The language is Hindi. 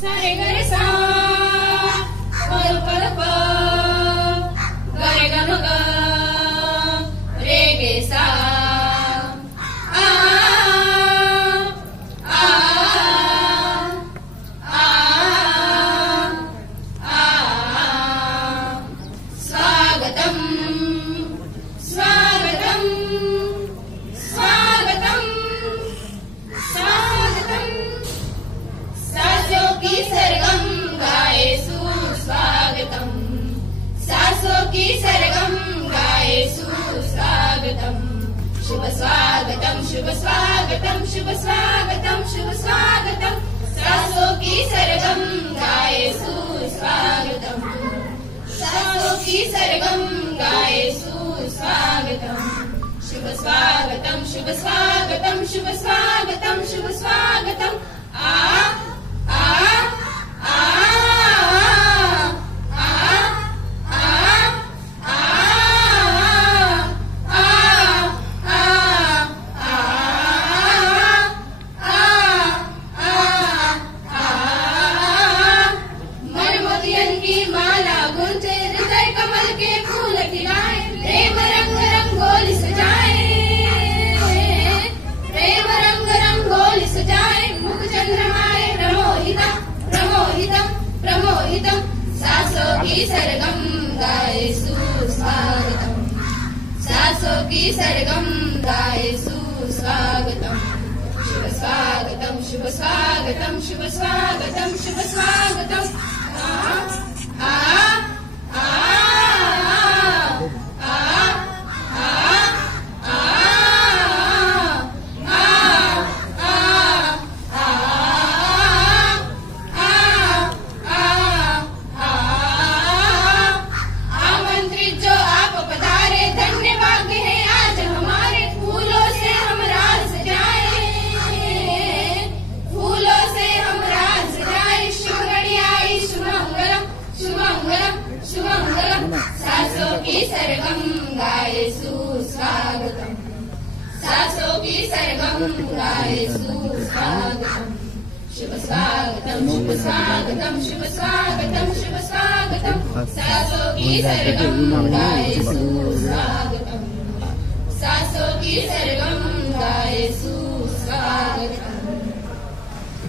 सारे गरे सा पद पद प गरे ग म ग रे गे सा आ आ आ आ स्वागतम स्वागतम स्वागतम स्वागतम सासों की सरगम गाए सुस्वागतम सासों की सरगम गाए सुस्वागतम शुभ स्वागतम शुभ स्वागतम शुभ स्वागतम शुभ स्वागतम सासों की सरगम गाए सुस्वागतम सासों की सरगम गाए सुस्वागतम शुभ स्वागतम शुभ स्वागतम शुभ स्वागतम शुभ स्वागतम आ आ आ सासों की सरगम गाए सुस्वागतम सासों की सरगम गाए सुस्वागतम शुभ स्वागतम शुभ स्वागतम शुभ स्वागतम शुभ स्वागतम आ आ आ सासों की सरगम गाए सुस्वागतम सासों की सरगम गाए सुस्वागतम शुभ स्वागतम शुभ स्वागतम शुभ स्वागतम शुभ स्वागतम सासों की सरगम गाए सुस्वागतम सासों की सरगम गाए सुस्वागतम